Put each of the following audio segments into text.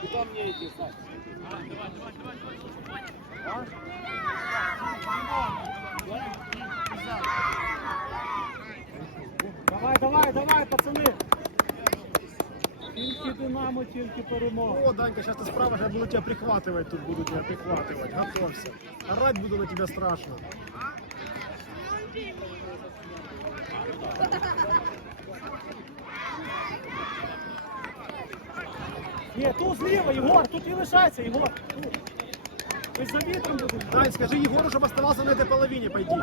Куда мне идти, Сань? Давай, давай, давай, давай, давай. А? Давай, давай, давай, пацани. Тільки Динамо, тільки перемога. О, Данька, сейчас ты справа, я буду тебя прихватывать, тут буду тебя прихватывать. Готовься. Орать буду на тебя страшно. Ні, тут зліва, Єгор, тут і лишайся, Єгор. Тут. Ми за вітром будемо. Дань, скажи Егору, чтобы оставался на этой половине, пойди.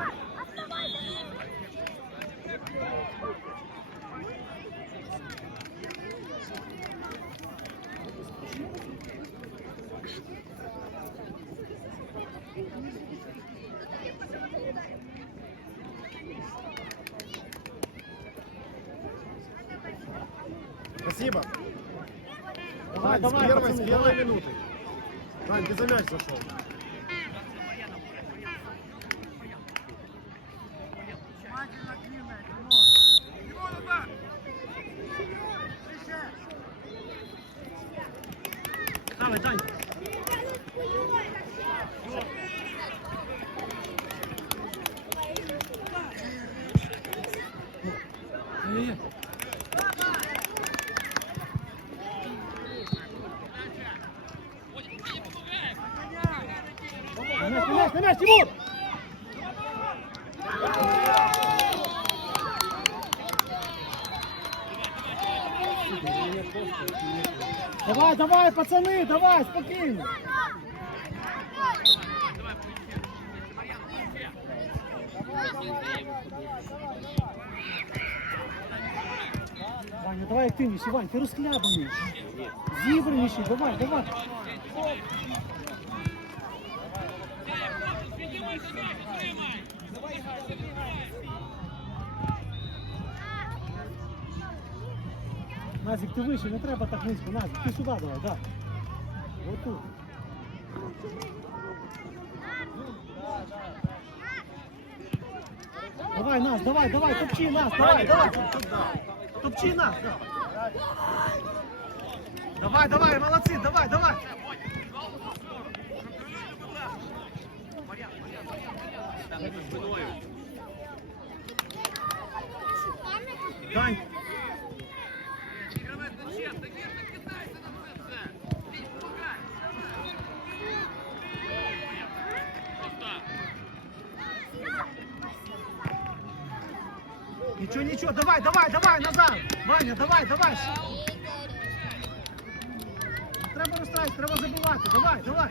Давай, Давай, пацаны, давай, спокойно. Ваня, давай активнейше, Вань, ты розхлябаний. Зібраніший, давай, давай. Назик, ти вище, не треба так низько. Назик, ти сюди давай, так. Ось тут. Давай, Нас, давай, давай, топчи нас, давай, давай. Топчи нас. Давай, давай, молодці, давай, давай. Дань, нічого, нічого, давай, давай, давай, назад. Ваня, давай, давай. Не Треба розстраювати, треба забивати. Давай, давай.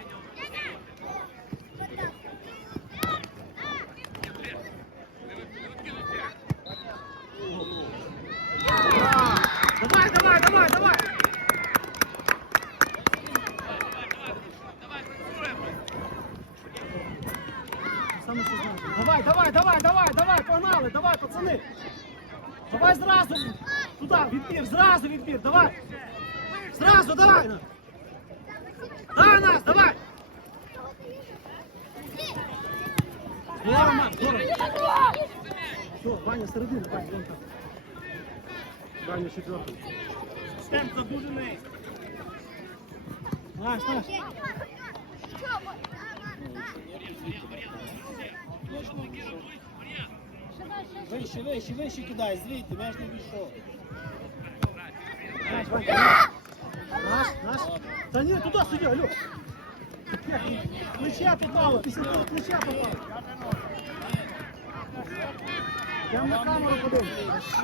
Давай, давай, давай, давай. Саме що знаєш. Давай, давай, давай, давай, давай, погнали, давай, пацани. Давай зразу. Туди, відбір, зразу відбір, давай. Зразу, давай. Давай нас, давай. Здорово, Макс, здорово. Все, Ваня, середина, Ваня, вон там. Даня четвертый. Темп забужений. Наш, наш. Вище, вище, вище кидай, звідти, м'яч не пішов. Наш, Ваня, наш, наш. Та ні, туди сиди, алло. Плеча попало, після того плеча попало. Я на камеру подивлюсь.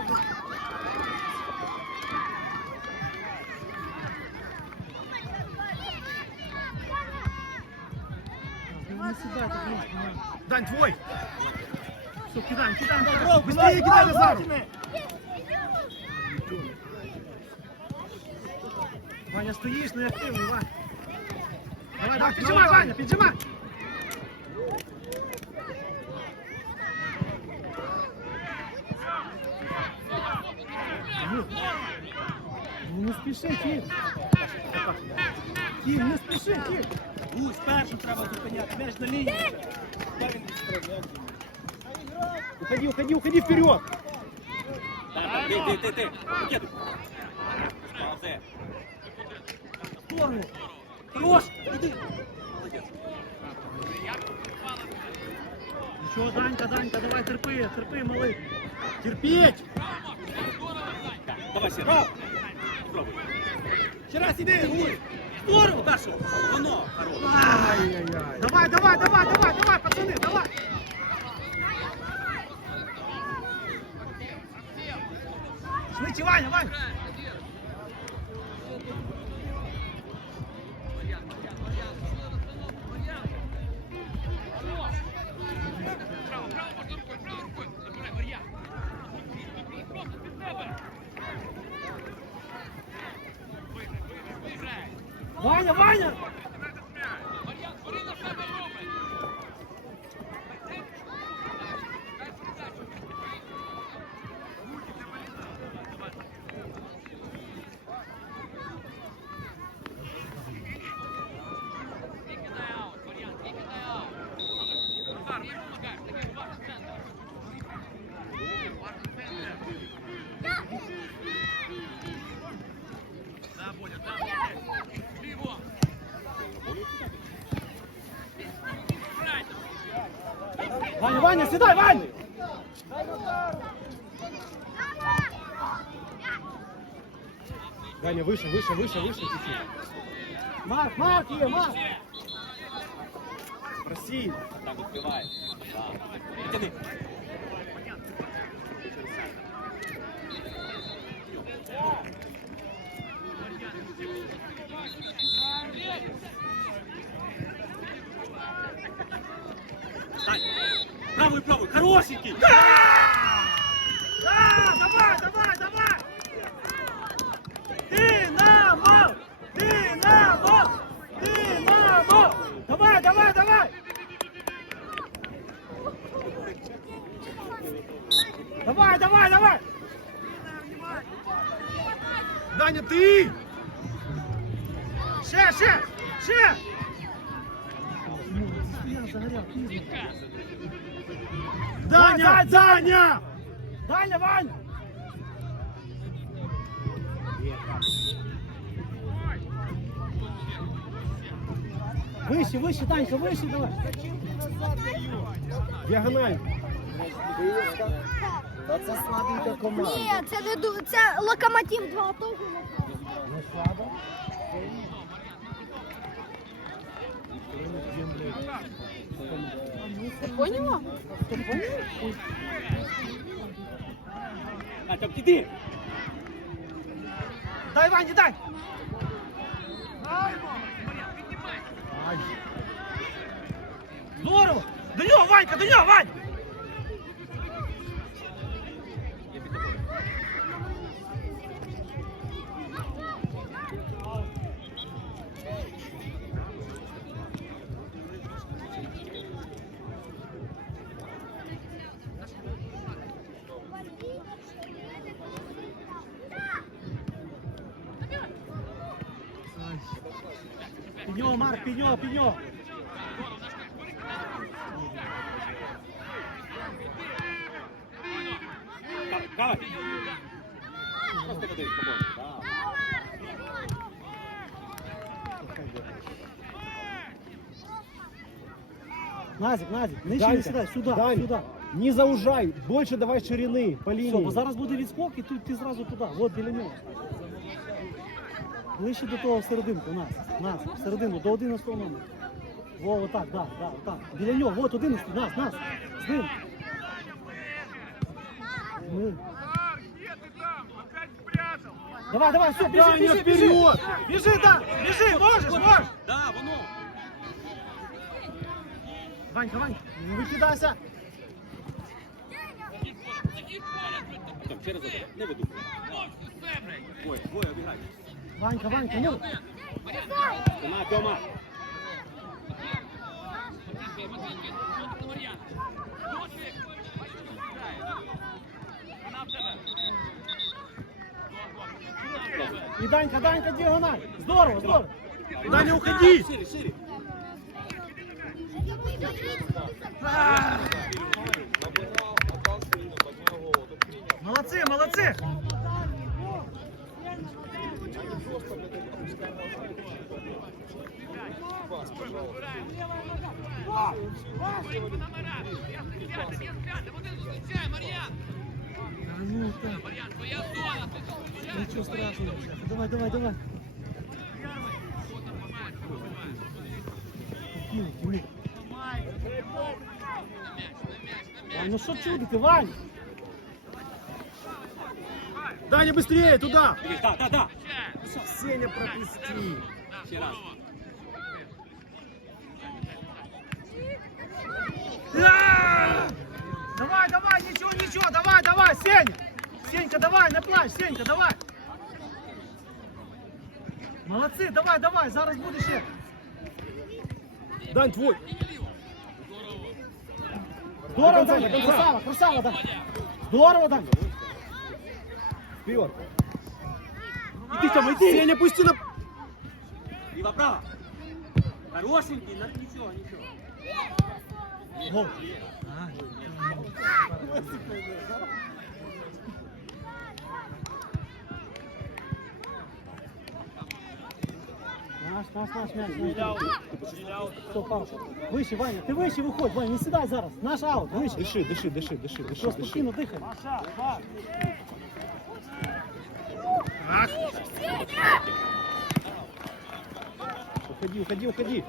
Не сідай, так не Дань, твой! Все, кидаємо, кидаємо. Быстрее кидай, Назару! Ваня, стоїш, не активний, Ваня. Давай, давай, піджимай, Ваня, піджимай. Ну. Ну не спіши, Тім. Тім, не спіши, Тім. Гусь, першу треба зупиняти. М'яч на лінії. Де він відстріляв? Уходи, уходи, уходи вперед! Так, ти, ти, ти, ти. Викидай. Молодець. В сторону. Хорош. Іди. Нічого, Данька, Данька, давай терпи, терпи, малий. Терпеть! Так, Давай, Сергій. Спробуй. Ще раз іди, Гусь. Здорово, Дашу. Воно, хорош. Ай-яй-яй. Давай, давай, давай, давай, давай, пацани, давай. Виграй, виграй, виграй. Ваня, Ваня. Даня, выше, выше, выше, выше чуть-чуть. Марк, Марк є, Марк. Проси. Так, відкривай. Так. Тяни. Правый, правый. Хорошенький. Да, давай, давай, давай. Динамо! Динамо! Динамо! Давай, давай, давай. Давай, давай, давай. Даня, ты! Ще, ще, ще. Даня, Даня! Даня, Вань. Вище, вище, Танька, вище давай. Диагональ. Ні, це не ду... це локомотив 2 того. Ти поняла? Ти поняла? А, там іди. Дай, Ваня, дай. Ай. Здорово. До нього, Ванька, до нього, Вань. Просто подивись, спокійно. Назик, Назик, нижче Даня, не сідай, сюди, Даня, сюди. не заужай, больше давай ширины по Все, линии. бо зараз буде відскок і тут ти зразу туди, от біля нього. Ближче до того всерединку, нас, нас, всередину, до 11 номера. Во, отак, да, да, отак. Біля нього, от 11, нас, нас, з ним. Ми. Давай, давай, все, бежи, Даня, бежи, бежи. Бежи, да, бежи, можешь, можешь. Да, воно. Ванька, Ванька, не выкидайся. Так, через один, не веду. Ой, ой, обігай. Ванька, Ванька, ну. На, Тьома. Вона в тебе. Вона в тебе. І Данька, Данька, діагональ. Здорово, здорово. Да не уходи! Шире, шире. Молодці, молодці. П'ятий, без п'ятий, один зустрічає, Мар'ян! Ну так, Мар'ян, твоя зона, ти зустрічаєш! нічого страшного. Давай, давай, давай. Ну, ну. Вань, ну що чудити, Вань? Даня, быстрее, туда! Да, да, да. Сеня, пропусти! Ще раз. Да! Давай, давай, ничего, ничего, давай, давай, Сеня! Сенька, давай, не плачь, Сенька, давай! Молодці, давай, давай, зараз буде ще. Дань, твой! Здорово, До конца, Даня, до конца. красава, красава, Даня. Здорово, Даня. Вперед! Иди там, иди! Сеня, пусти на... Ліва, права. Хорошенький, на- нічого, нічого. Гол. Наш, наш, наш мяч. Вище, Ваня, ти вище виходь, Ваня, не сідай зараз. Наш аут, вище. Дыши, дыши, дыши, дыши, дыши, Що, дыши. спокійно дихай. Уходи, уходи, уходи!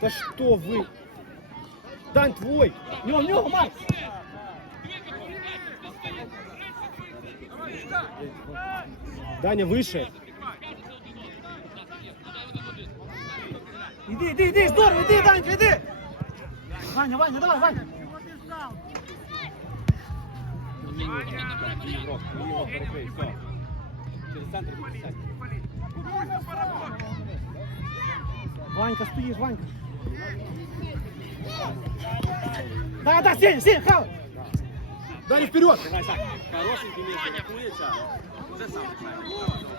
Да что вы? Дань, твой! В нього, в нього, Марк. Даня, выше! Іди, іди, іди, здорово, іди, Данька, іди. Ваня, Ваня, давай, Ваня. Ігрок, ігрок, рухай, все. Через центр підписати. Ванька, стоїш, Ванька. Да, да, Сень, Сень, хавай. Даня, вперед! Давай, так. Хорошенький м'яч Você sabe.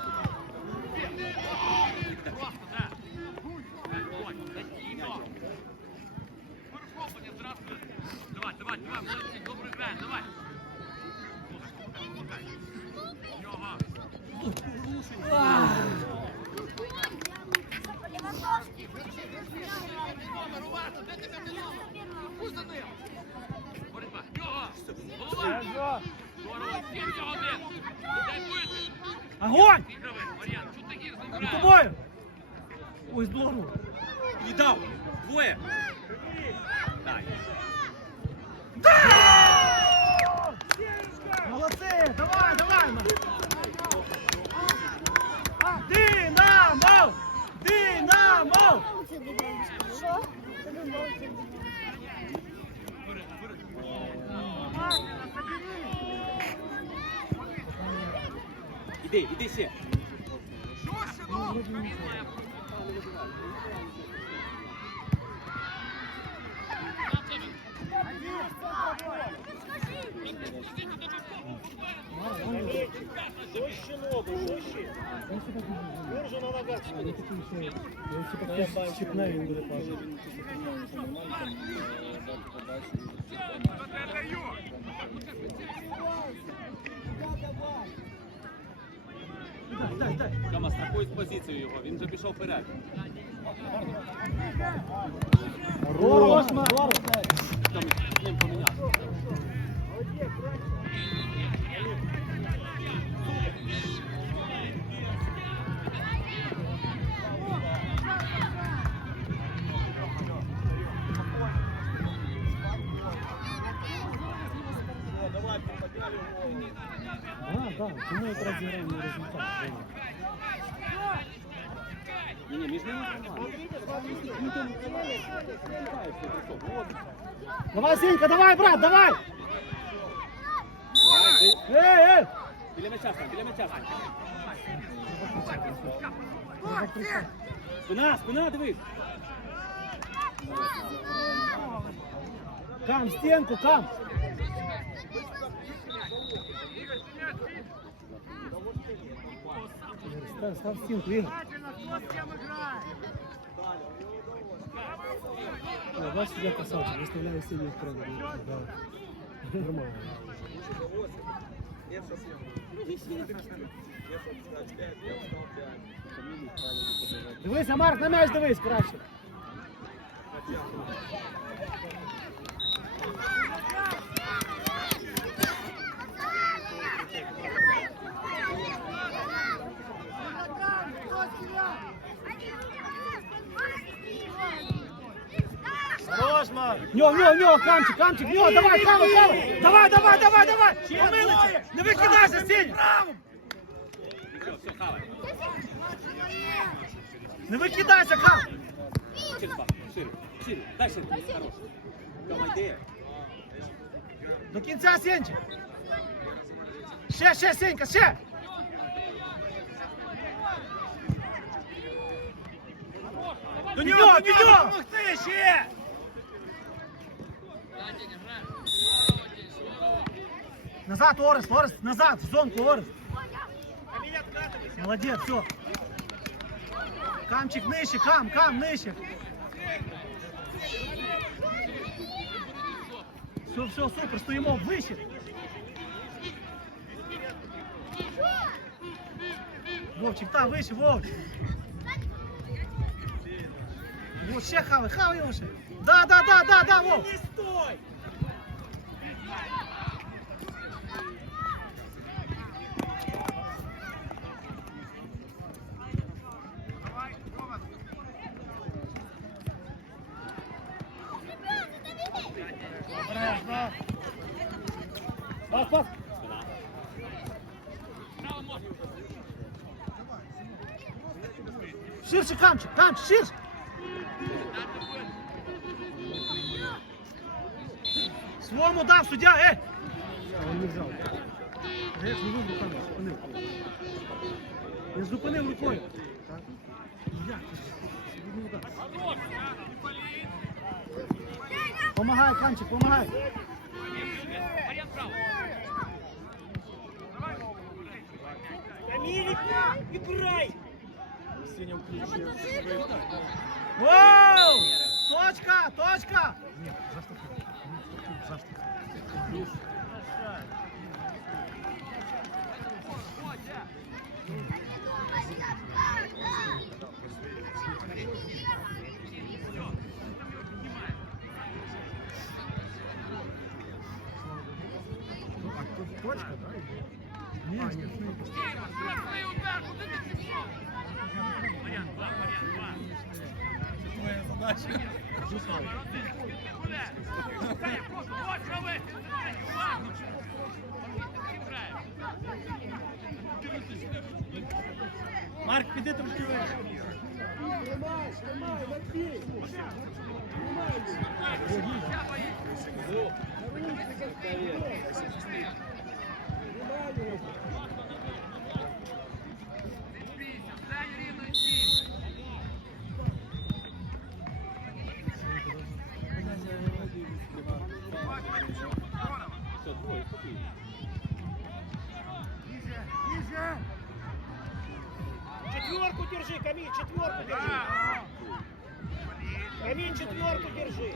Що? Іди, іди ще. Жестче ногу, жестче. Куржу на ногах. Щепне він буде падати. Кама, страхуй з позицію його, він вже пішов вперед. Давай, Сенька, давай, брат, давай! Ей, ей! Біля м'яча стань, біля м'яча стань. Спина, спина, дивись. Кам, стенку, кам. Став стінку, Ігор. О, бачиш, я красавчик, виставляю синій екран. Нормально. Дивися, Марк, на м'яч дивись краще. Хорош, нього, нього, нього, камчик, камчик, нього, давай, кава, кава. Давай, давай, давай, давай. Помилиться. Не викидайся, сінь. Не викидайся. Шире. Дай йди. До кінця, Сенчик. Ще, ще, Сенька, ще. До нього, до нього. Помогти ще! Назад, Орес, Орес, назад, в зонку, Орес. Молодец, все. Камчик нижче, кам, кам, нижче. Все, все, супер, стоїмо, вище. Вовчик, та, вище, Вовчик. Вот ще хавай, хавай його ще. Да, да, да, да, да, Вов. Не стой! Обережно. Пас, пас. Ширше камчик, камчик, ширше. Свому дав суддя, ей! Он не взял. Я ж не вибрав руками, зупинив. Я зупинив рукою. Як ти? Зупинив руками. Помагай, Камчик, помагай. Мар'ян право. Камілік, відбирай! Сеня включив. Воу! Точка, точка! Ні, заштовхнув. Заштовхнув. Четверку держи, Камиль, четверку держи. Камиль, четверку держи.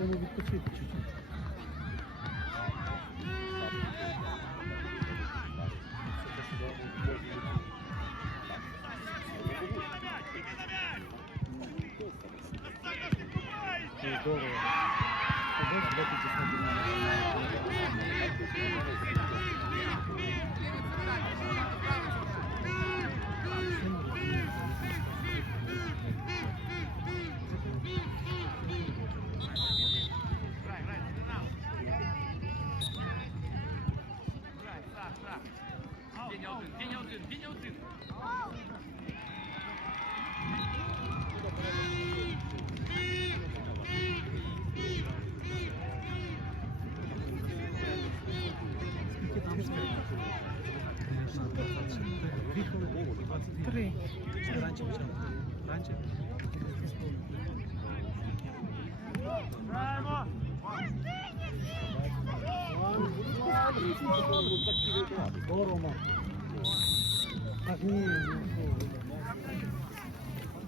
Bekleme bitti çekti çocuk.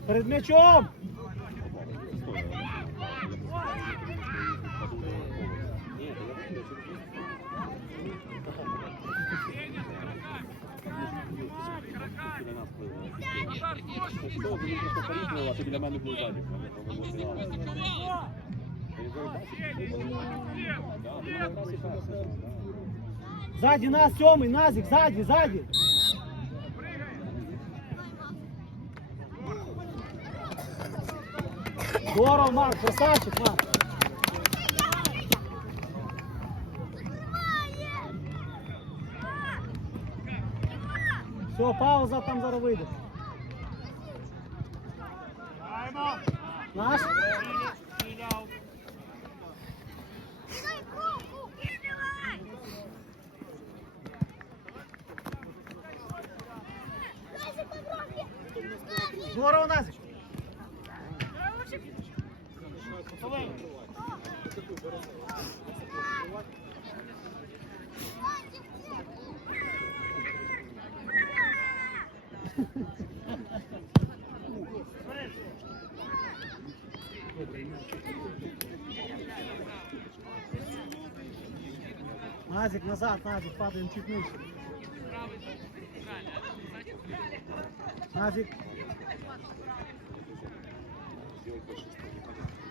Перед м'ячом! А ти біля мене був ззаді. Ззаді нас, сьомий, Назик, ззаді, ззаді. Здорово, Марк, красавчик, Марк. Все, пауза, там зараз вийде. Наш? Здорово, Назик. Назик, назад, Назик, падаем чуть ниже. Назик. Дінь один. Сенька, давай. Нього.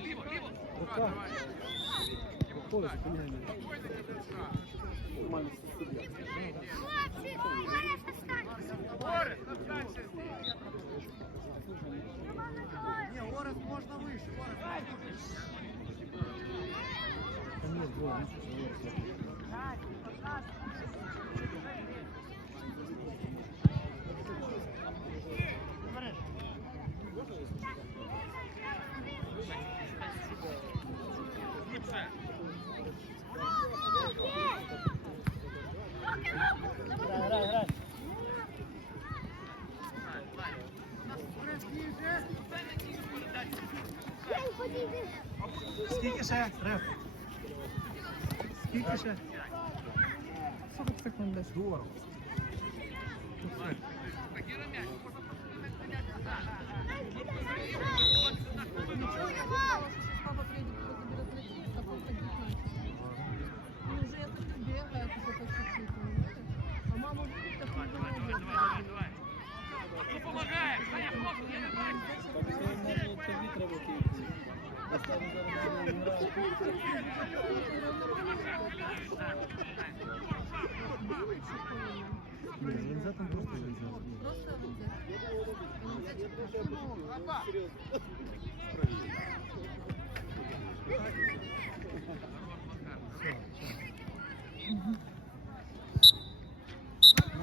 Ліво, ліво. Рука. Рукою зупиняй мене. Скільки ще? Реф. Ще? 40 секунд десь. Здорово. Папа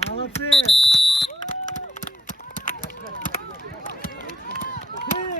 Молодці!